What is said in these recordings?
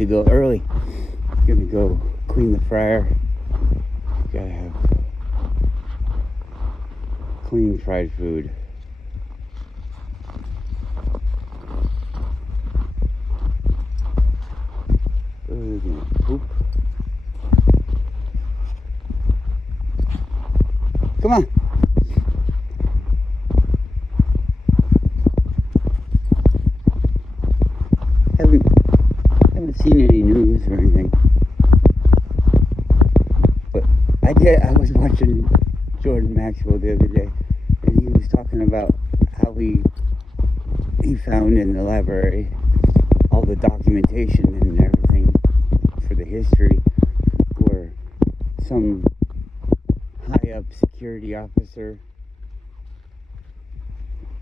to go early. Gonna go clean the fryer. Gotta have clean fried food. Poop. Come on. Haven't seen any news or anything. But I was watching Jordan Maxwell the other day, and he was talking about how he found in the library all the documentation and everything for the history where some high up security officer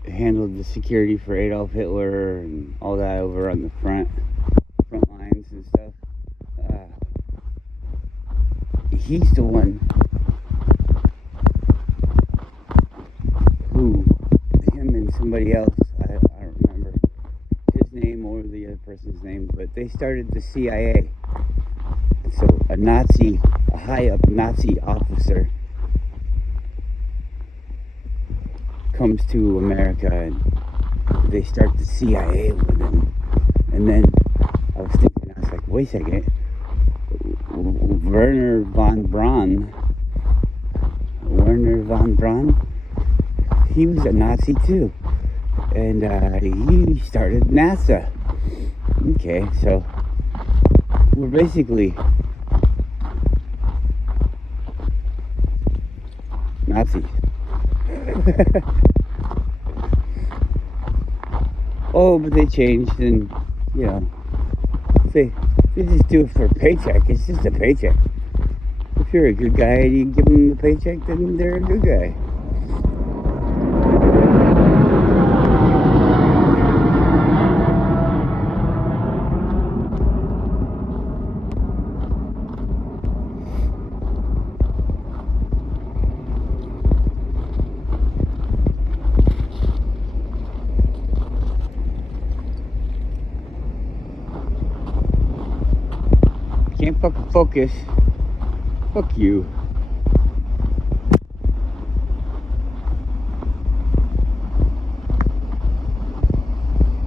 handled the security for Adolf Hitler and all that over on the front lines and stuff. He's the one who, him and somebody else, I don't remember his name or the other person's name, but they started the CIA. So a high up Nazi officer comes to America and they start the CIA with him. And then I was like, wait a second, Werner von Braun, he was a Nazi too. And he started NASA. Okay, so we're basically Nazis. Oh, but they changed, and you know, they just do it for a paycheck. It's just a paycheck. If you're a good guy and you give them the paycheck, then they're a good guy. Can't fucking focus. Fuck you.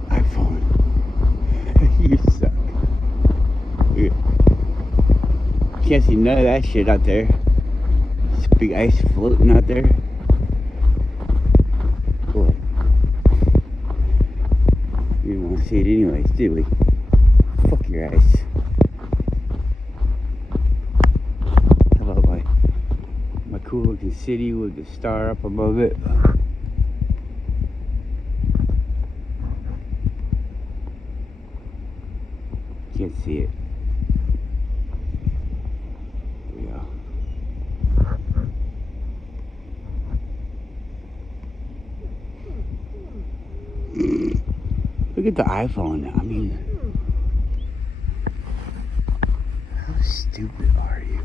iPhone. You suck. Yeah. Can't see none of that shit out there. This big ice floating out there. Cool. We didn't want to see it anyways, did we? Fuck your ice. Cool looking city with the star up above it. Can't see it. There we go. Look at the iPhone. I mean, how stupid are you?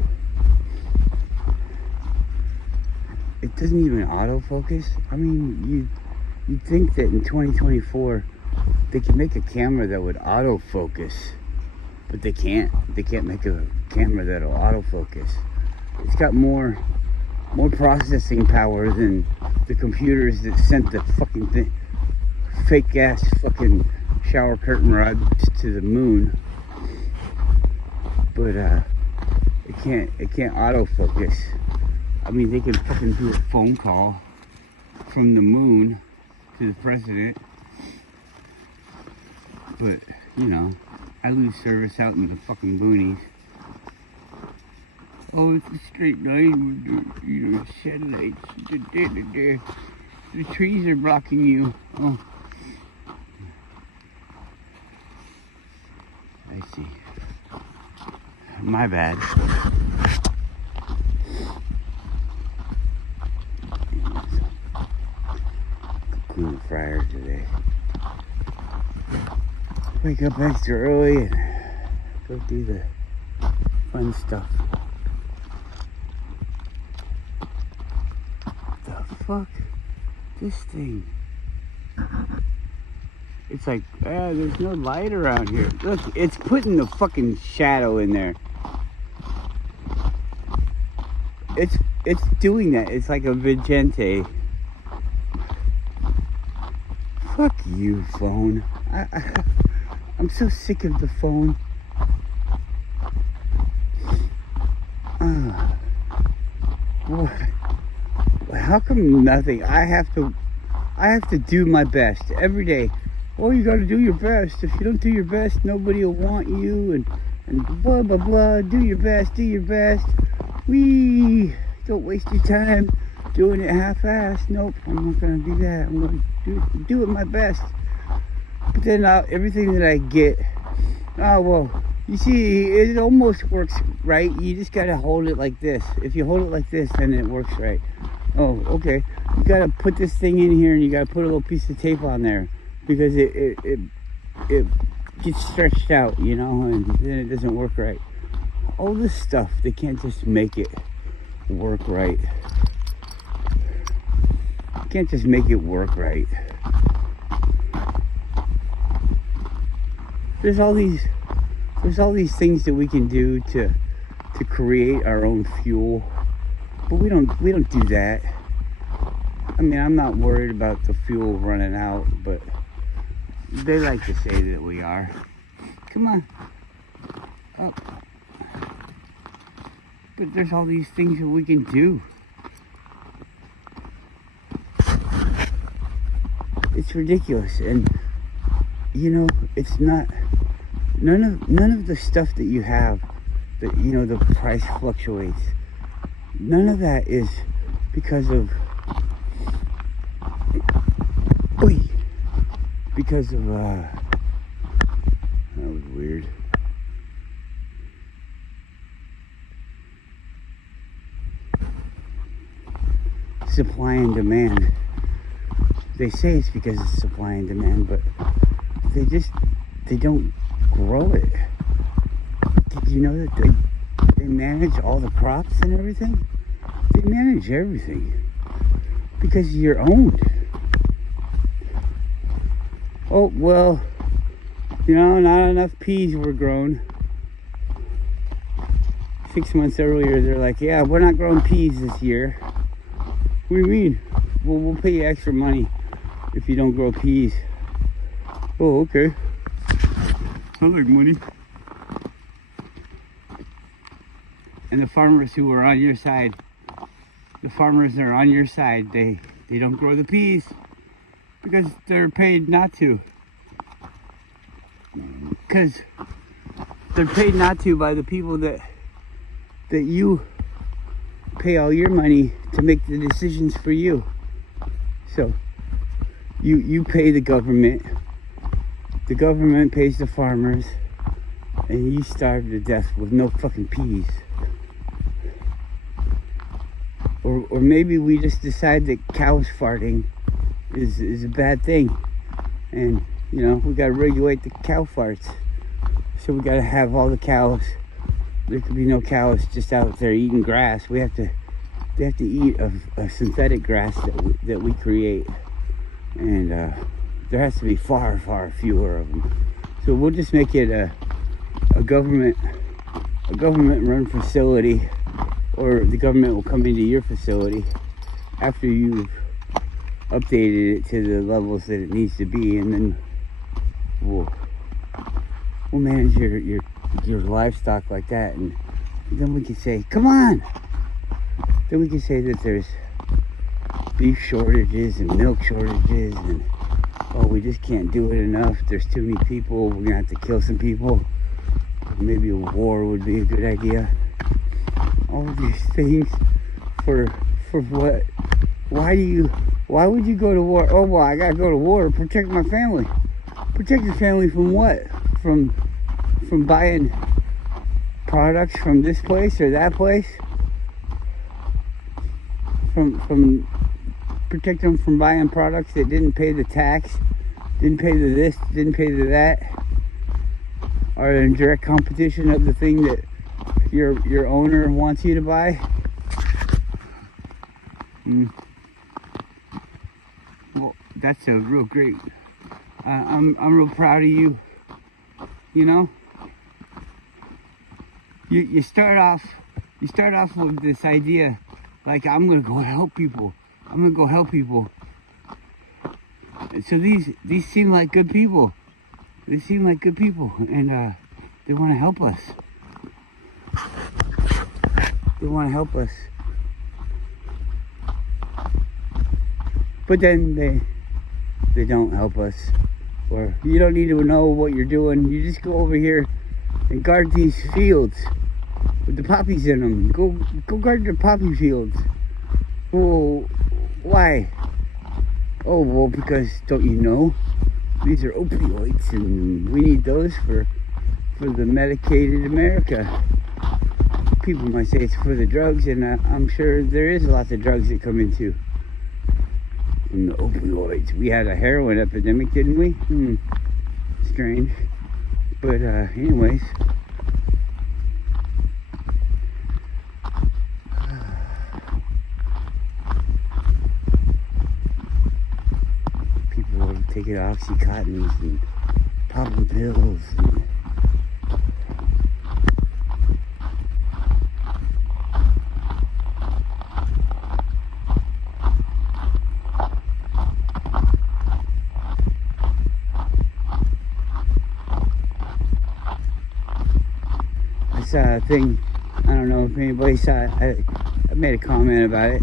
It doesn't even autofocus. I mean, you'd think that in 2024 they could make a camera that would autofocus, but they can't. They can't make a camera that'll autofocus. It's got more processing power than the computers that sent the fucking fake ass fucking shower curtain rods to the moon. But it can't autofocus. I mean, they can fucking do a phone call from the moon to the president. But, you know, I lose service out in the fucking boonies. Oh, it's a straight line with the, you know, satellites. The trees are blocking you. Oh. I see. My bad. Clean the fryer today. Wake up extra early and go do the fun stuff. What the fuck? This thing. It's like, there's no light around here. Look, it's putting the fucking shadow in there. It's doing that. It's like a vigente. Fuck you, phone. I'm so sick of the phone. What? How come nothing? I have to do my best every day. Oh, you gotta do your best. If you don't do your best, nobody will want you, and blah blah blah. Do your best. Do your best. Don't waste your time doing it half-assed. Nope, I'm not gonna do that. I'm gonna do it my best. But then everything that I get, you see, it almost works right. You just gotta hold it like this. If you hold it like this, then it works right. Oh, okay. You gotta put this thing in here, and you gotta put a little piece of tape on there because it gets stretched out, you know, and then it doesn't work right. All this stuff, they can't just make it work right. You can't just make it work right. There's all these things that we can do to create our own fuel, but we don't do that. I mean, I'm not worried about the fuel running out, but they like to say that we are. Come on. Oh. But there's all these things that we can do. It's ridiculous, and you know, it's not. None of the stuff that you have, that, you know, the price fluctuates. None of that is because of. Because of that was weird. Supply and demand. They say it's because of supply and demand, but they don't grow it. Did you know that they manage all the crops and everything? They manage everything because you're owned. Oh, well, you know, not enough peas were grown. 6 months earlier, they're like, yeah, we're not growing peas this year. What do you mean? Well, we'll pay you extra money if you don't grow peas. Oh, okay. I like money. And the farmers who are on your side, the farmers that are on your side, they don't grow the peas because they're paid not to. Because they're paid not to by the people that you pay all your money to make the decisions for you. So you pay the government pays the farmers, and you starve to death with no fucking peas. Or maybe we just decide that cows farting is a bad thing, and you know, we gotta regulate the cow farts. So we gotta have all the cows. There could be no cows just out there eating grass. They have to eat a synthetic grass that we create, and there has to be far fewer of them. So we'll just make it a government run facility, or the government will come into your facility after you've updated it to the levels that it needs to be, and then we'll manage your livestock like that, and then we can say, come on. Then we can say that there's beef shortages and milk shortages, and we just can't do it enough. There's too many people. We're gonna have to kill some people. Maybe a war would be a good idea. All of these things for what? Why would you go to war? Oh, well, I gotta go to war to protect my family. Protect your family from what? From buying products from this place or that place? From protect them from buying products that didn't pay the tax, didn't pay the this, didn't pay the that, are in direct competition of the thing that your owner wants you to buy. Well, that's a real great I'm real proud of you. You know, you start off with this idea, like, I'm gonna go help people. I'm gonna go help people. So these seem like good people. They seem like good people, and they want to help us. They want to help us. But then they don't help us. Or you don't need to know what you're doing. You just go over here and guard these fields with the poppies in them. Go guard the poppy fields. Well, why? Oh, well, because don't you know? These are opioids, and we need those for the medicated America. People might say it's for the drugs, and I'm sure there is lots of drugs that come into from the opioids. We had a heroin epidemic, didn't we? Strange. But anyways, people are taking Oxycontins and popping pills. I saw a thing, I don't know if anybody saw it, I made a comment about it.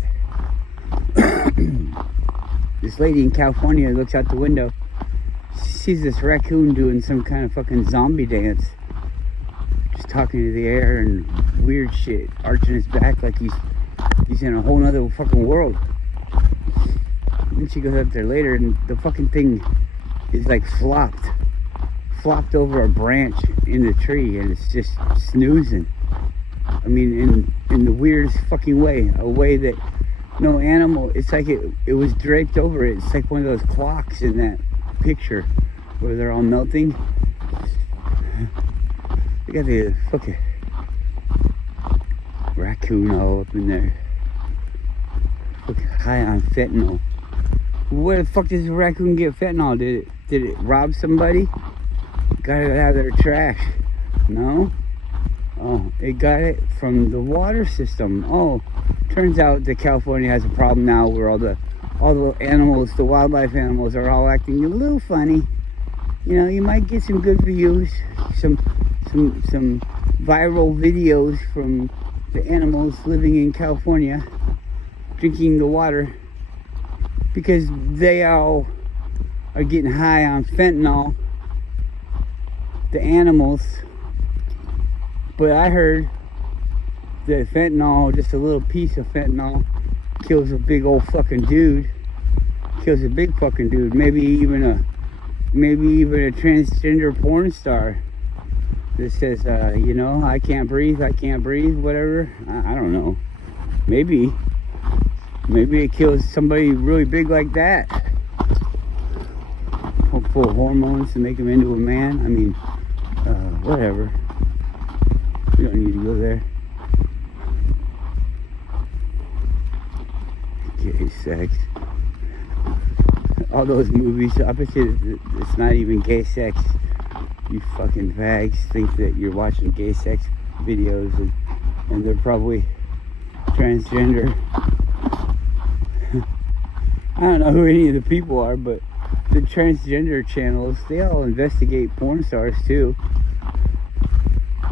This lady in California looks out the window, she sees this raccoon doing some kind of fucking zombie dance, just talking to the air and weird shit, arching his back like he's in a whole nother fucking world. And she goes up there later, and the fucking thing is like flopped over a branch in the tree, and it's just snoozing. I mean, in the weirdest fucking way, a way that no animal, it's like it was draped over it. It's like one of those clocks in that picture where they're all melting. They got the fucking raccoon all up in there, fucking high on fentanyl. Where the fuck does a raccoon get fentanyl? Did it rob somebody? Got it out of their trash? No? Oh, it got it from the water system. Oh, turns out that California has a problem now where all the animals, the wildlife animals, are all acting a little funny. You know, you might get some good views, some viral videos from the animals living in California drinking the water because they all are getting high on fentanyl. The animals. But I heard that fentanyl, just a little piece of fentanyl, kills a big old fucking dude. Kills a big fucking dude. Maybe even a transgender porn star that says, you know, I can't breathe, whatever. I don't know. Maybe it kills somebody really big like that. Full of hormones to make him into a man. I mean, whatever. We don't need to go there. Gay sex. All those movies, I bet you it's not even gay sex. You fucking fags think that you're watching gay sex videos and they're probably transgender. I don't know who any of the people are, but the transgender channels, they all investigate porn stars too.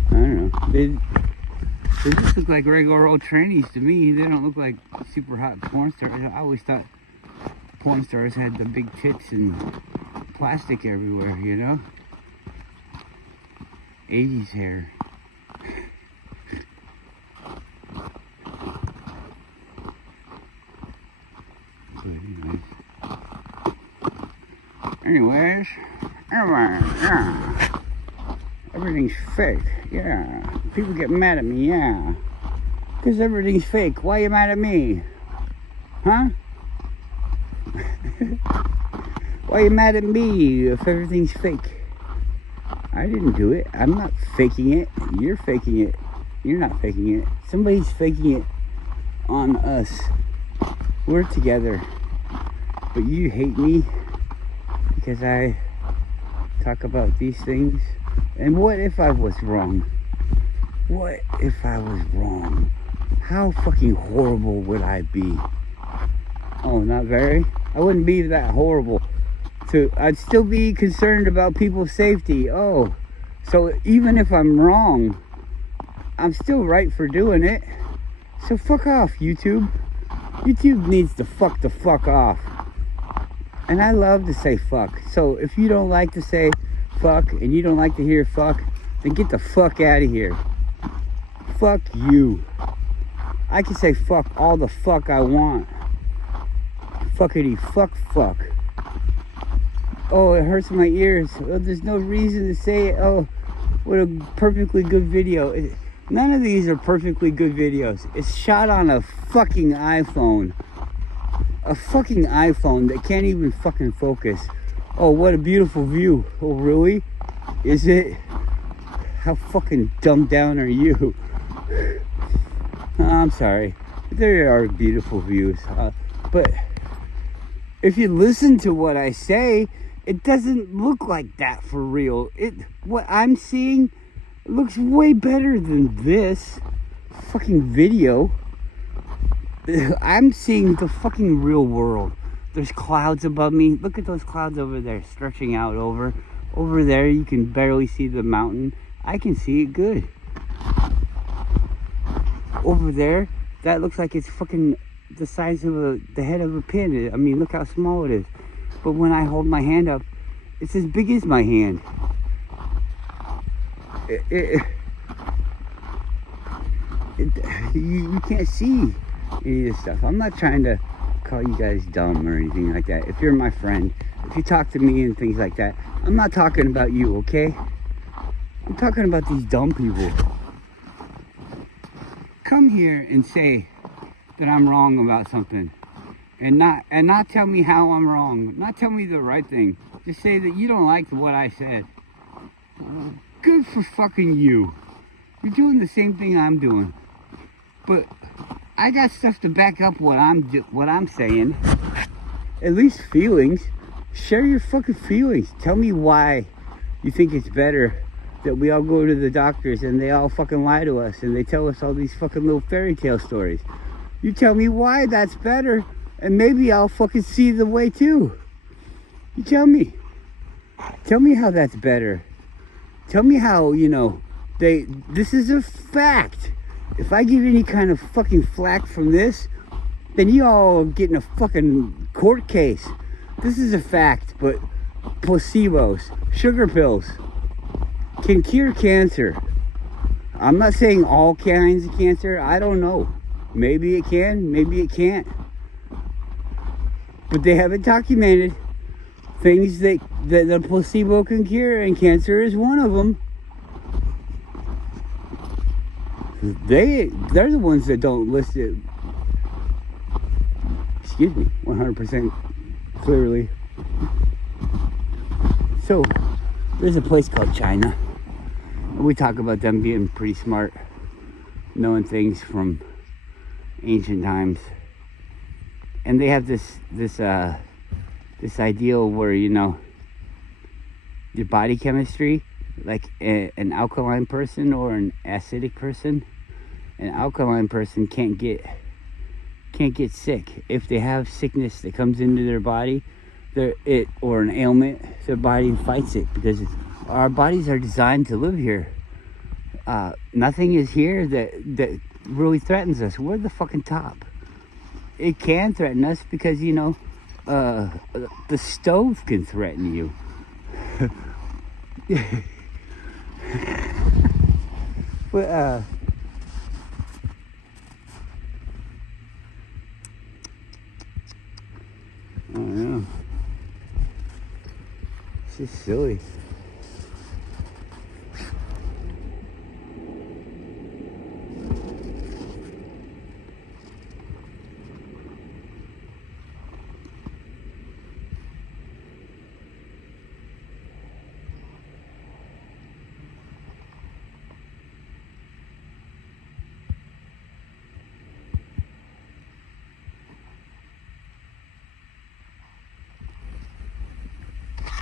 I don't know. They just look like regular old trannies to me. They don't look like super hot porn stars. I always thought porn stars had the big tits and plastic everywhere, you know? 80s hair. Anyways, yeah. Everything's fake, yeah. People get mad at me, yeah. Because everything's fake. Why are you mad at me? Huh? Why are you mad at me if everything's fake? I didn't do it. I'm not faking it. You're faking it. You're not faking it. Somebody's faking it on us. We're together. But you hate me because I talk about these things. And what if I was wrong? What if I was wrong? How fucking horrible would I be? Oh, not very? I wouldn't be that horrible. I'd still be concerned about people's safety. Oh, so even if I'm wrong, I'm still right for doing it. So fuck off, YouTube. YouTube needs to fuck the fuck off. And I love to say fuck. So if you don't like to say fuck and you don't like to hear fuck, then get the fuck out of here. Fuck you. I can say fuck all the fuck I want. Fuckity fuck. Oh, it hurts my ears. Oh, there's no reason to say it. Oh, what a perfectly good video. None of these are perfectly good videos. It's shot on a fucking iPhone. A fucking iPhone that can't even fucking focus. Oh, what a beautiful view. Oh, really? Is it? How fucking dumbed down are you? I'm sorry. There are beautiful views. But if you listen to what I say, it doesn't look like that for real. What I'm seeing looks way better than this fucking video. I'm seeing the fucking real world. There's clouds above me. Look at those clouds over there stretching out over there. You can barely see the mountain. I can see it good. Over there, that looks like it's fucking the size of the head of a pin. I mean, look how small it is. But when I hold my hand up, it's as big as my hand. You can't see any of this stuff. I'm not trying to call you guys dumb or anything like that. If you're my friend, if you talk to me and things like that, I'm not talking about you, okay? I'm talking about these dumb people. Come here and say that I'm wrong about something, and not tell me how I'm wrong. Not tell me the right thing. Just say that you don't like what I said. Good for fucking you. You're doing the same thing I'm doing, but I got stuff to back up what I'm saying. At least feelings. Share your fucking feelings. Tell me why you think it's better that we all go to the doctors and they all fucking lie to us and they tell us all these fucking little fairy tale stories. You tell me why that's better, and maybe I'll fucking see the way too. You tell me. Tell me how that's better. Tell me how, this is a fact. If I give any kind of fucking flack from this, then you all get in a fucking court case. This is a fact, but placebos, sugar pills, can cure cancer. I'm not saying all kinds of cancer. I don't know. Maybe it can, maybe it can't. But they haven't documented things that the placebo can cure, and cancer is one of them. They're the ones that don't list it. Excuse me, 100% clearly. So there's a place called China. We talk about them being pretty smart, knowing things from ancient times, and they have this ideal where your body chemistry, like an alkaline person or an acidic person, an alkaline person can't get sick. If they have sickness that comes into their body, or an ailment, their body fights it, because our bodies are designed to live here. Nothing is here that really threatens us. We're the fucking top. It can threaten us because the stove can threaten you. But I don't know. It's just silly.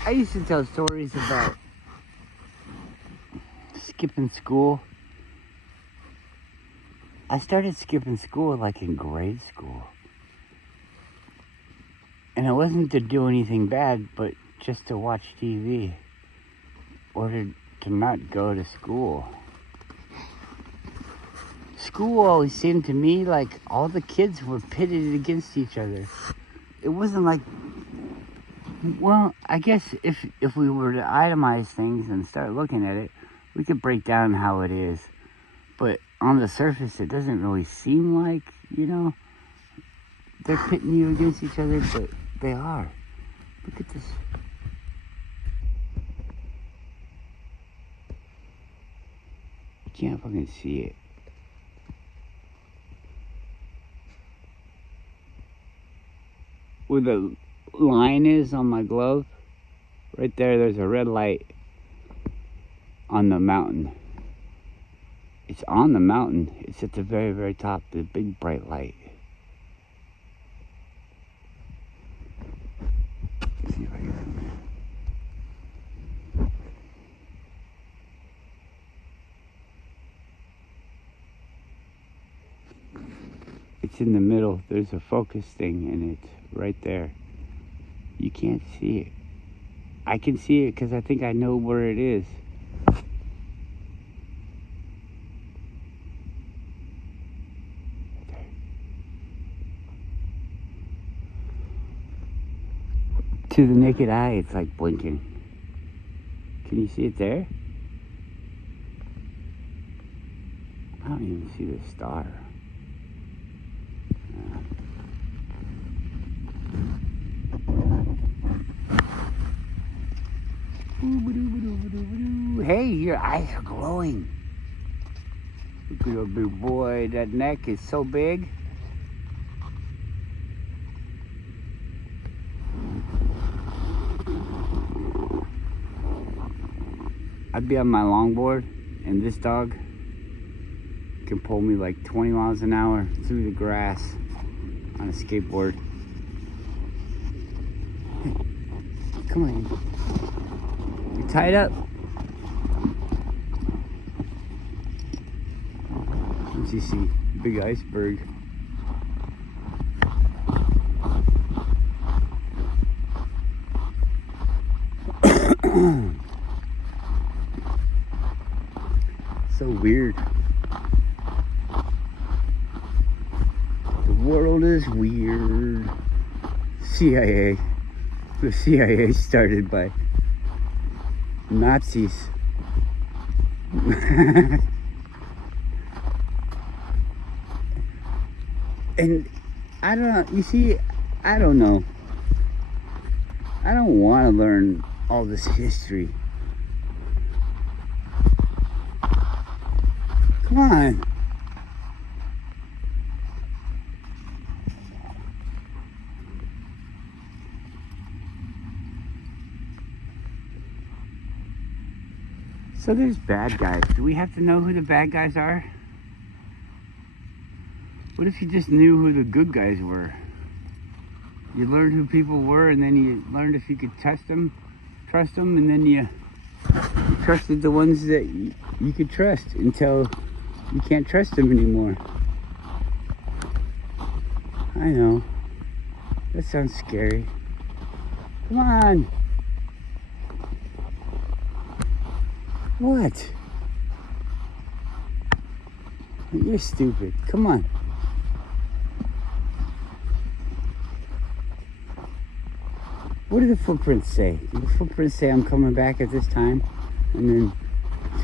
I used to tell stories about skipping school. I started skipping school like in grade school. And it wasn't to do anything bad, but just to watch TV. Or to not go to school. School always seemed to me like all the kids were pitted against each other. It wasn't like, well, I guess if we were to itemize things and start looking at it, we could break down how it is. But on the surface, it doesn't really seem like, they're pitting you against each other, but they are. Look at this. You can't fucking see it. Where the line is on my glove, right there's a red light on the mountain. It's on the mountain. It's at the very, very top, the big bright light. Let's see if I can zoom in. It's in the middle. There's a focus thing, and it's right there. You can't see it. I can see it because I think I know where it is. There. To the naked eye, it's like blinking. Can you see it there? I don't even see the star. Hey, your eyes are glowing. Look at your big boy. That neck is so big. I'd be on my longboard, and this dog can pull me like 20 miles an hour through the grass on a skateboard. Come on. You're tied up. As you see, big iceberg. So weird. The world is weird. CIA. The CIA started by Nazis. And I don't know, you see, I don't know. I don't want to learn all this history. Come on. So there's bad guys. Do we have to know who the bad guys are? What if you just knew who the good guys were? You learned who people were, and then you learned if you could trust them, and then you trusted the ones that you could trust until you can't trust them anymore. I know. That sounds scary. Come on. What? You're stupid. Come on. What do the footprints say? Do the footprints say I'm coming back at this time? And then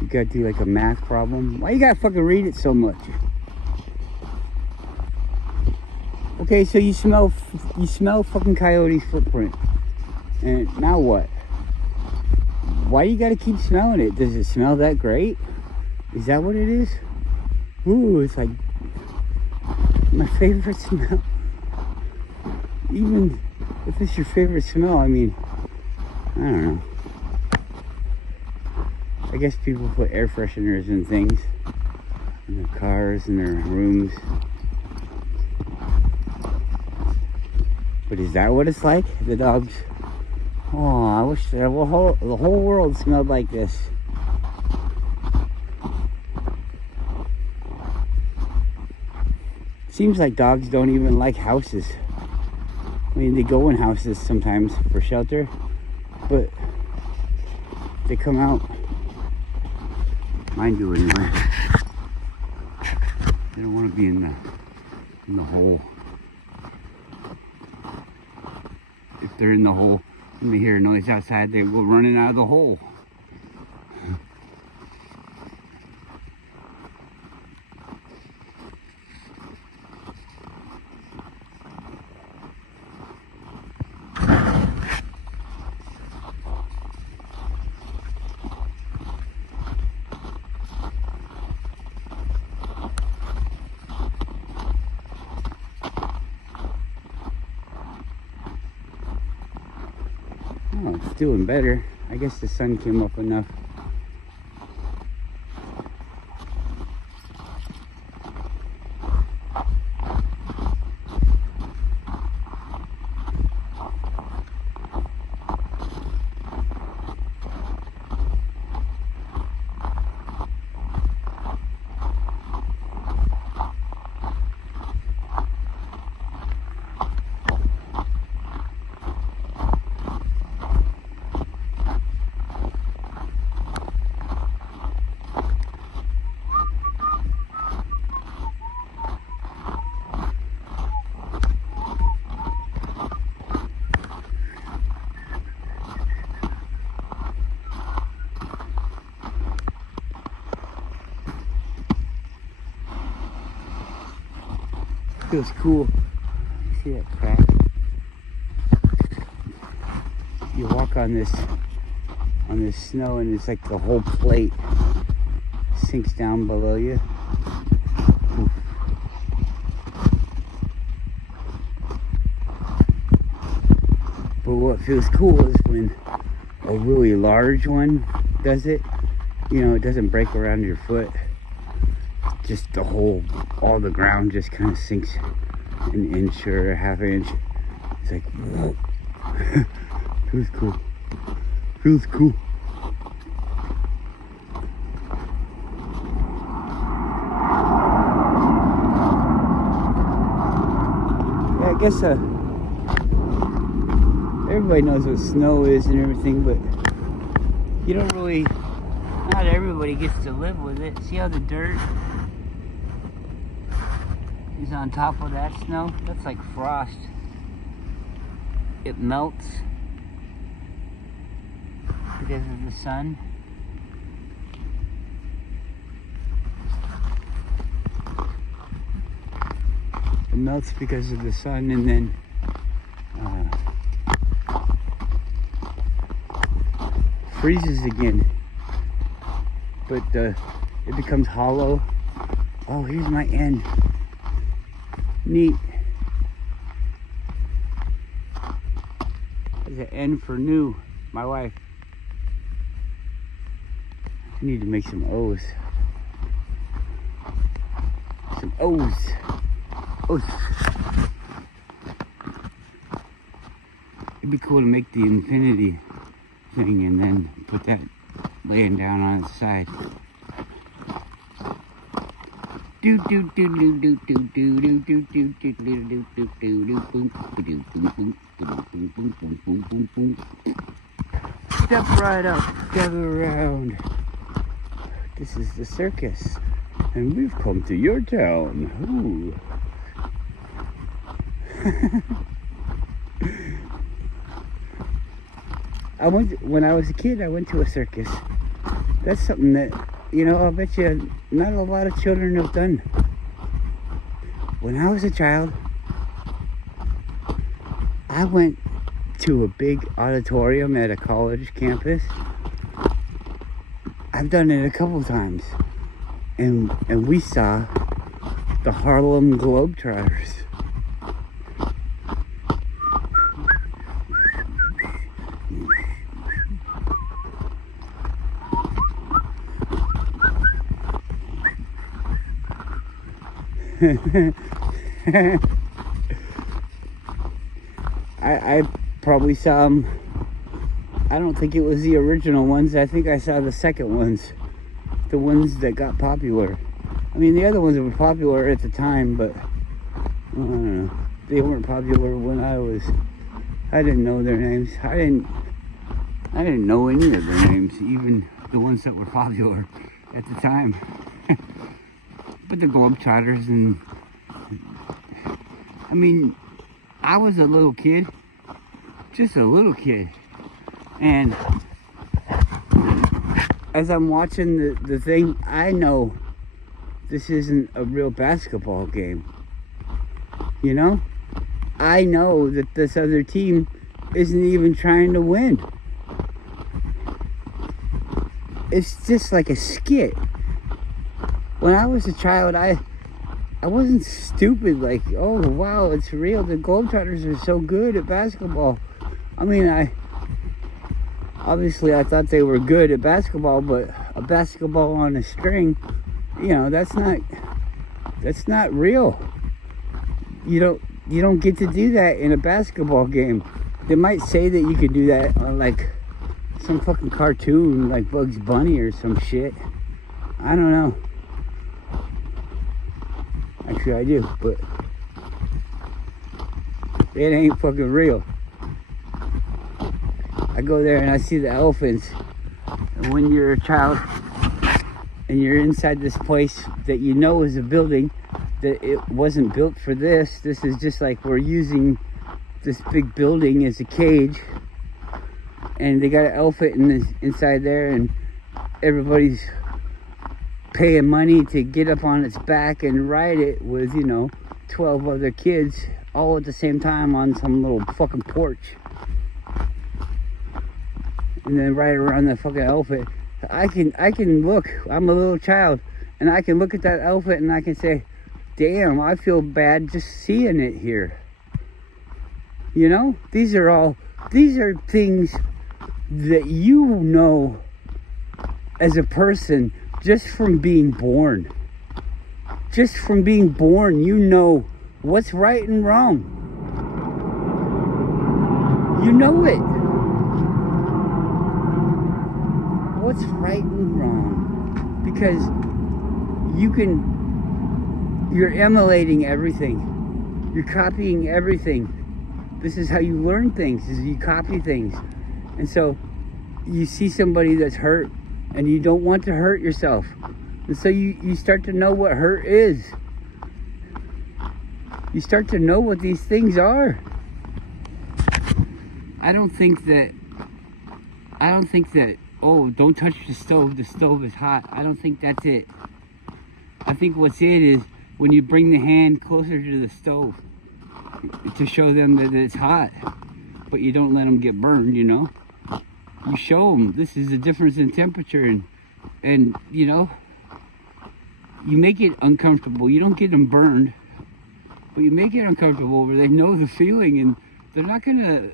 you gotta do like a math problem? Why you gotta fucking read it so much? Okay, so you smell fucking Coyote's footprint. And now what? Why you gotta keep smelling it? Does it smell that great? Is that what it is? Ooh, it's like my favorite smell. Even if it's your favorite smell, I mean, I don't know. I guess people put air fresheners and things in their cars and their rooms. But is that what it's like? The dogs Oh, I wish the whole world smelled like this. Seems like dogs don't even like houses. I mean, they go in houses sometimes for shelter, but they come out. Mine do anyway. They don't want to be in the hole. If they're in the hole and they hear a noise outside, they go running out of the hole. Oh, it's doing better. I guess the sun came up enough. Feels cool. See that crack? You walk on this snow and it's like the whole plate sinks down below you. Oof. But what feels cool is when a really large one does it. You know, it doesn't break around your foot. Just all the ground just kind of sinks an inch or a half inch. It's like, whoa. Feels cool. Feels cool. Yeah, I guess everybody knows what snow is and everything, but you don't really, not everybody gets to live with it. See how the dirt is on top of that snow? That's like frost. It melts because of the sun. It melts because of the sun, and then freezes again. But it becomes hollow. Oh, here's my N. Neat. There's an N for new, my wife. I need to make some O's. Some O's. O's. It'd be cool to make the infinity thing and then put that laying down on its side. Step right up, gather around. This is the circus, and we've come to your town. Ooh. When I was a kid, I went to a circus. That's something that, you know, I'll bet you not a lot of children have done. When I was a child, I went to a big auditorium at a college campus. I've done it a couple times. And we saw the Harlem Globetrotters. I probably saw them I don't think it was the original ones. I think I saw the second ones. The ones that got popular. I mean, the other ones were popular at the time, but I don't know. They weren't popular when I didn't know their names. I didn't know any of their names, even the ones that were popular at the time. But the Globetrotters, and I mean, I was a little kid, just a little kid, and as I'm watching the thing, I know this isn't a real basketball game. You know? I know that this other team isn't even trying to win. It's just like a skit. When I was a child, I wasn't stupid like, oh wow, it's real. The Globetrotters are so good at basketball. I mean, obviously I thought they were good at basketball, but a basketball on a string, you know, that's not real. You don't get to do that in a basketball game. They might say that you could do that on like some fucking cartoon like Bugs Bunny or some shit. I don't know. Actually I do, but it ain't fucking real. I go there and I see the elephants, and when you're a child and you're inside this place that you know is a building that it wasn't built for this. This is just like we're using this big building as a cage, and they got an elephant inside there, and everybody's paying money to get up on its back and ride it with, you know, 12 other kids all at the same time on some little fucking porch, and then ride around the fucking elephant. I can look, I'm a little child, and I can look at that elephant and I can say, damn, I feel bad just seeing it here. You know, these are things that you know as a person just from being born. Just from being born, you know what's right and wrong. You know it. What's right and wrong. Because you're emulating everything. You're copying everything. This is how you learn things, is you copy things. And so you see somebody that's hurt and you don't want to hurt yourself. And so you start to know what hurt is. You start to know what these things are. I don't think that, oh, don't touch the stove is hot. I don't think that's it. I think what's it is when you bring the hand closer to the stove to show them that it's hot, but you don't let them get burned, you know? You show them this is the difference in temperature, and you know, you make it uncomfortable. You don't get them burned, but you make it uncomfortable where they know the feeling, and they're not gonna,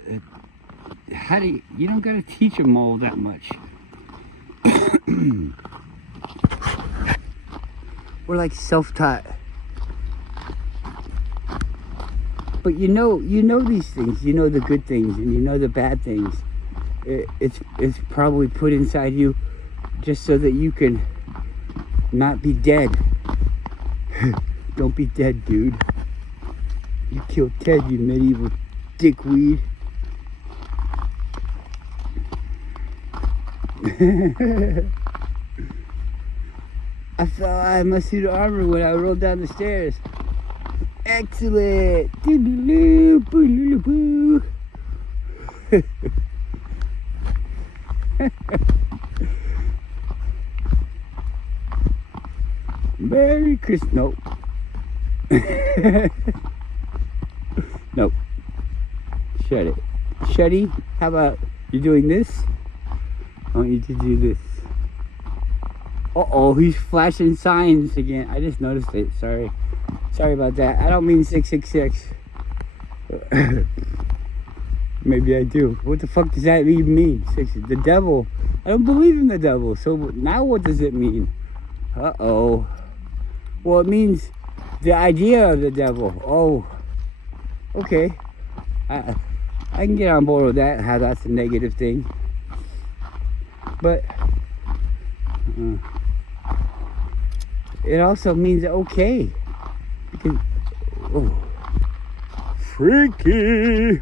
you don't gotta teach them all that much. We're like self-taught. But you know these things. You know the good things and you know the bad things. It's probably put inside you just so that you can not be dead. Don't be dead, dude. You killed Ted, you medieval dickweed. I fell out of my suit of armor when I rolled down the stairs. Excellent. Merry Christmas. Nope. Nope. Shut it. Shutty, how about you doing this? I want you to do this. Uh-oh, he's flashing signs again. I just noticed it. Sorry about that. I don't mean 666. Maybe I do. What the fuck does that even mean? The devil. I don't believe in the devil. So now what does it mean? Uh-oh. Well, it means the idea of the devil. Oh. Okay. I can get on board with that, how that's a negative thing. But it also means okay. Because, oh, freaky.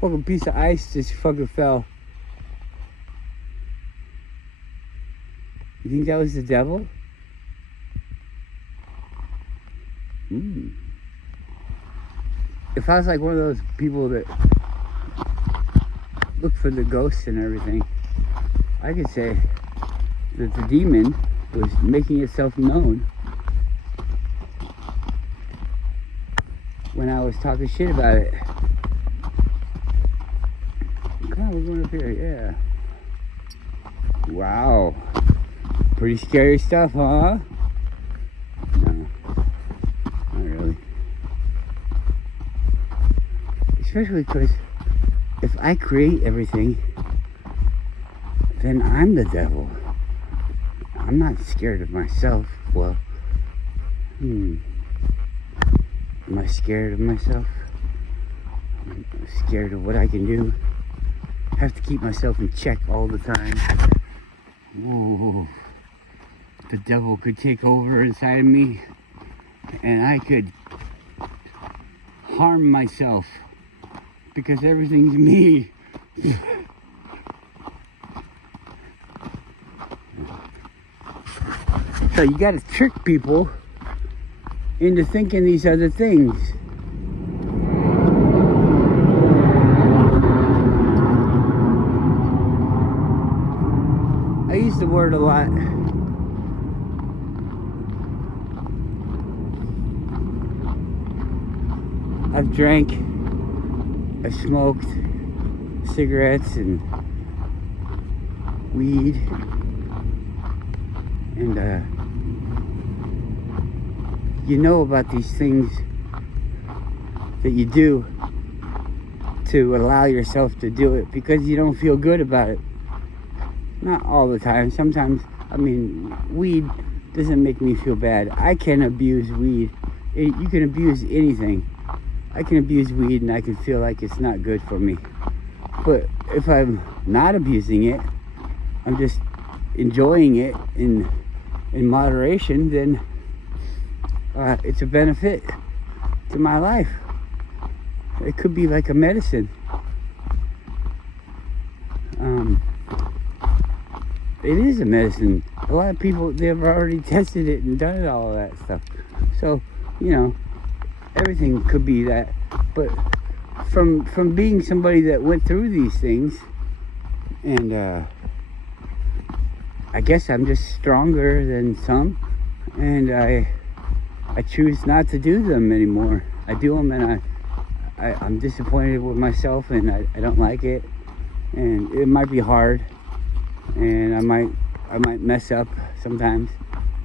Fucking piece of ice just fucking fell. You think that was the devil? If I was like one of those people that look for the ghosts and everything, I could say that the demon was making itself known when I was talking shit about it. Come on, we're going up here, yeah. Wow. Pretty scary stuff, huh? No, not really. Especially because if I create everything, then I'm the devil. I'm not scared of myself. Well, am I scared of myself? I'm scared of what I can do. I have to keep myself in check all the time. Ooh, the devil could take over inside of me, and I could harm myself because everything's me. So you gotta trick people into thinking these other things. I use the word a lot. I've drank, I've smoked cigarettes and weed, and you know about these things that you do to allow yourself to do it because you don't feel good about it. Not all the time. Sometimes, I mean, weed doesn't make me feel bad. I can abuse weed. You can abuse anything. I can abuse weed and I can feel like it's not good for me. But if I'm not abusing it, I'm just enjoying it in moderation, then it's a benefit to my life. It could be like a medicine. It is a medicine. A lot of people, they've already tested it and done all of that stuff. So, you know, everything could be that. But from being somebody that went through these things, and I guess I'm just stronger than some, and I choose not to do them anymore. I do them, and I'm disappointed with myself, and I don't like it, and it might be hard, and I might mess up sometimes,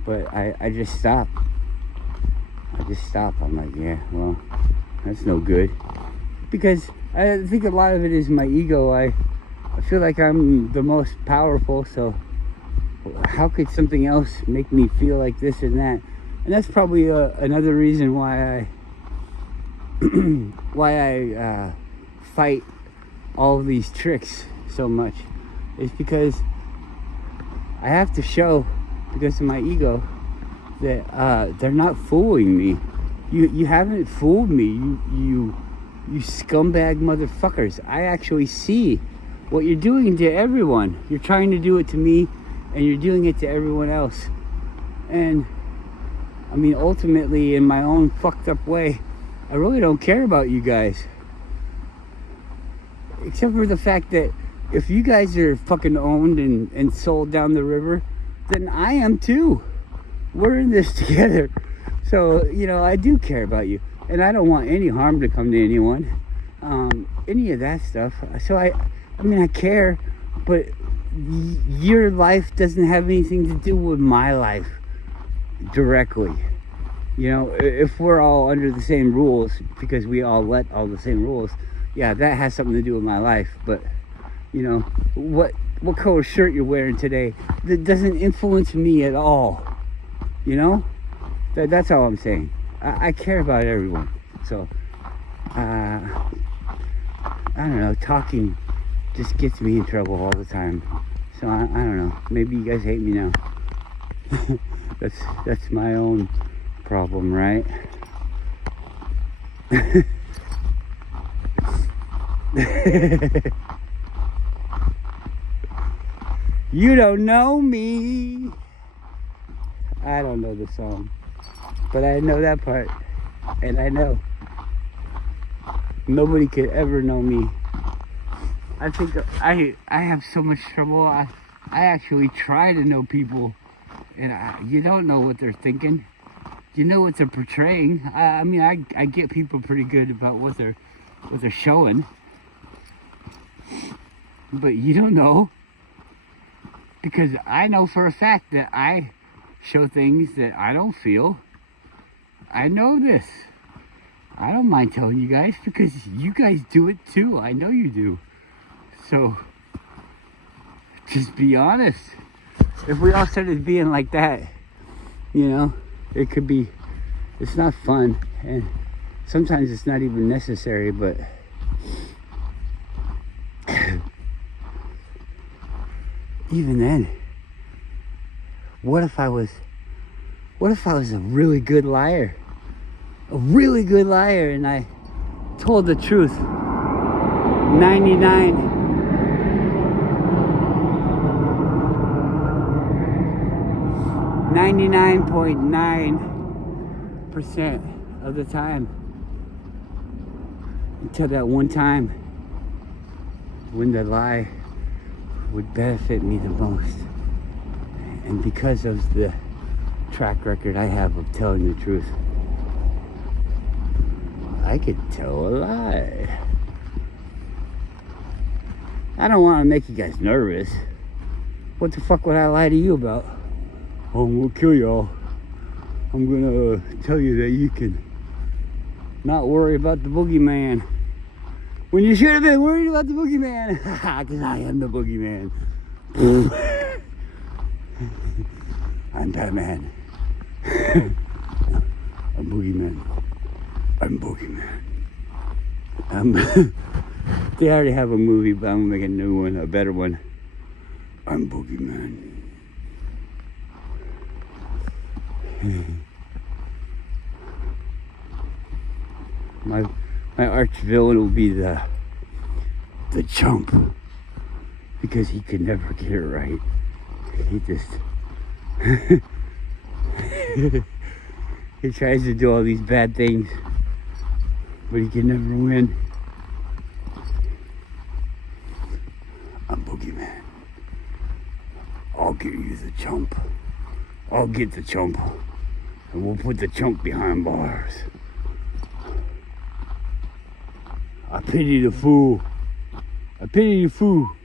but I just stop. I'm like, yeah, well, that's no good, because I think a lot of it is my ego. I feel like I'm the most powerful, so how could something else make me feel like this and that? And that's probably another reason why I fight all of these tricks so much, is because I have to show, because of my ego, that they're not fooling me. You haven't fooled me, you scumbag motherfuckers. I actually see what you're doing to everyone. You're trying to do it to me, and you're doing it to everyone else. And I mean, ultimately, in my own fucked up way, I really don't care about you guys, except for the fact that if you guys are fucking owned and sold down the river, then I am too. We're in this together. So, you know, I do care about you, and I don't want any harm to come to anyone, any of that stuff. So I mean, I care, but your life doesn't have anything to do with my life directly. You know, if we're all under the same rules, because we all let all the same rules, yeah, that has something to do with my life. But, you know, what color shirt you're wearing today, that doesn't influence me at all. You know, that's all I'm saying. I care about everyone. So don't know, talking just gets me in trouble all the time. So I don't know. Maybe you guys hate me now. That's my own problem, right? You don't know me. I don't know the song, but I know that part, and I know nobody could ever know me. I think I have so much trouble. I actually try to know people, and you don't know what they're thinking. You know what they're portraying. I mean, I get people pretty good about what they're showing, but you don't know, because I know for a fact that I show things that I don't feel. I know this. I don't mind telling you guys, because you guys do it too. I know you do. So, just be honest. If we all started being like that, you know, it's not fun. And sometimes it's not even necessary, but even then, what if I was a really good liar? A really good liar, and I told the truth 99.9% of the time, until that one time when the lie would benefit me the most. And because of the track record I have of telling the truth, I could tell a lie. I don't want to make you guys nervous. What the fuck would I lie to you about? Oh, I'm gonna kill y'all. I'm gonna tell you that you can not worry about the boogeyman, when you should have been worried about the boogeyman. Because I am the boogeyman. I'm Batman. I'm boogeyman. I'm boogeyman. They already have a movie, but I'm gonna make a new one, a better one. I'm boogeyman. My arch villain will be the chump, because he can never get it right. He just he tries to do all these bad things, but he can never win. I'm boogeyman. I'll get you the chump. I'll get the chump, and we'll put the chump behind bars. I pity the fool. I pity the fool.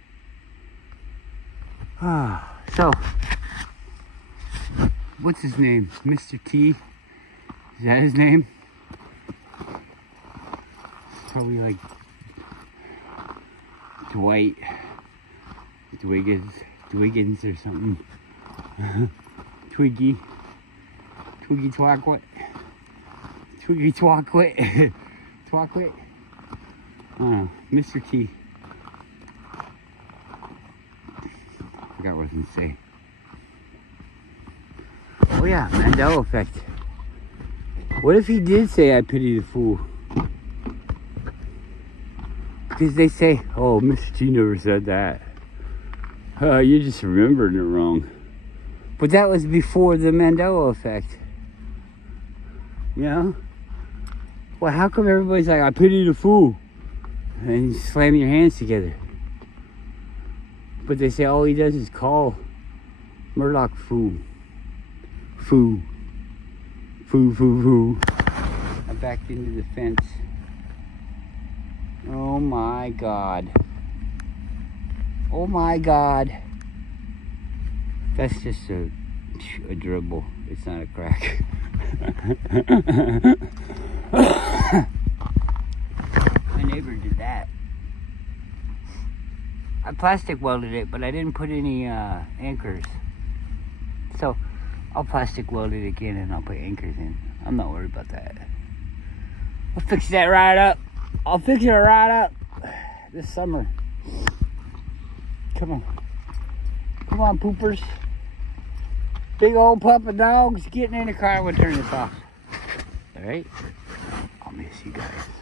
So, what's his name? Mr. T? Is that his name? It's probably like Dwiggins or something. Twiggy Twackwit. Twiggy Twackwit. Twackwit. Mr. T. Forgot what I was going to say. Oh yeah, Mandela effect. What if he did say, I pity the fool? Because they say, oh, Mr. T never said that. You just remembered it wrong. But that was before the Mandela effect. You know? Well, how come everybody's like, I pity the fool? And you slam your hands together. But they say all he does is call Murdoch foo. Foo. Foo, foo, foo. I backed into the fence. Oh my God. Oh my God. That's just a dribble. It's not a crack. My neighbor did that. I plastic welded it, but I didn't put any anchors. So I'll plastic weld it again and I'll put anchors in. I'm not worried about that. I'll fix that right up. I'll fix it right up. this summer. Come on. Come on, poopers. Big old pup of dogs getting in the car. I'm going to turn this off. All right? I'll miss you guys.